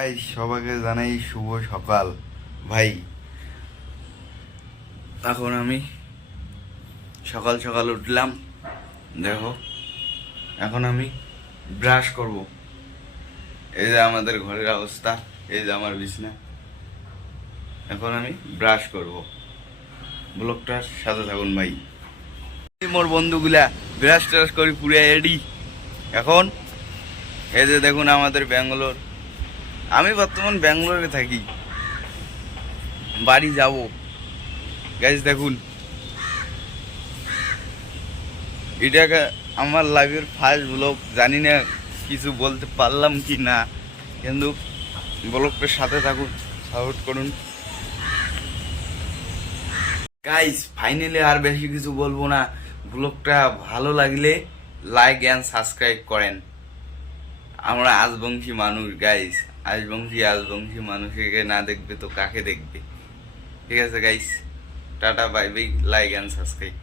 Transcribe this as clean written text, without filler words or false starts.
ভাই সবাইকে জানাই শুভ সকাল। ভাই এখন আমি সকাল সকাল উঠলাম, দেখো এখন আমি ব্রাশ করব। এই যে আমাদের ঘরের অবস্থা, এই যে আমার বিছনা। এখন আমি ব্রাশ করব। ব্লগটার সাথে থাকুন ভাই। মোর বন্ধুগুলা ব্রাশ ট্রাশ করি পুরো রেডি। এখন এই যে দেখুন আমাদের ব্যাঙ্গালোর, আমি বর্তমান ব্যাঙ্গালোরে থাকি, বাড়ি যাব। গাইজ দেখুন, এটা আমার লাইফের ফার্স্ট ব্লগ। জানি না কিছু বলতে পারলাম কি না, কিন্তু ব্লগটার সাথে থাকুন, সাপোর্ট করুন গাইজ। ফাইনালি আর বেশি কিছু বলবো না, ব্লগটা ভালো লাগলে লাইক অ্যান্ড সাবস্ক্রাইব করেন। আমরা আজবংশী মানুষ গাইজ, আজবংশী মানুষকে না দেখবে তো কাকে দেখবে। ঠিক আছে guys, tata bye bye, like and subscribe.